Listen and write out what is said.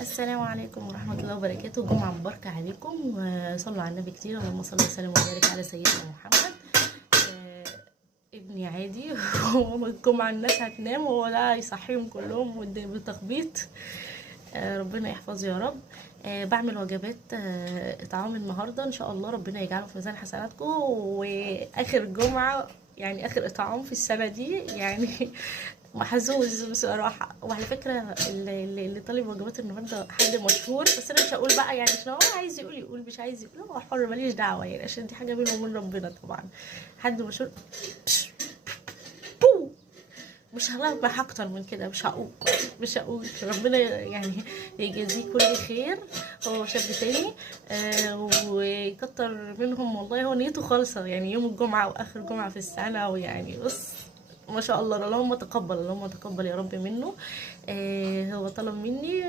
السلام عليكم ورحمة الله وبركاته. جمعة مباركة عليكم، وصلوا على النبي كتير. اللهم صل وسلم وبارك على سيدنا محمد. ابني عادي الجمعة الناس هتنام وهو لا يصحيهم كلهم بتخبيط. ربنا يحفظه يا رب. بعمل وجبات اطعام النهارده ان شاء الله، ربنا يجعله في ميزان حسناتكم. واخر جمعه يعني اخر اطعام في السنه دي يعني محظوظ بصراحه. وعلى فكره اللي طالب وجبات النهارده حد مشهور، بس انا مش هقول بقى يعني عشان هو عايز يقول يقول، مش عايز يقول هو حر، ماليش دعوه يعني، عشان دي حاجه بينه وبين ربنا طبعا. حد مشهور مش هلوح اكتر من كده، مش هقول ربنا يعني يجازيه كل خير. هو شاب تاني ويكتر منهم والله، هو نيته خالصه يعني، يوم الجمعه واخر جمعه في السنه، ويعني بص ما شاء الله. اللهم تقبل، اللهم تقبل يا رب منه. هو طلب مني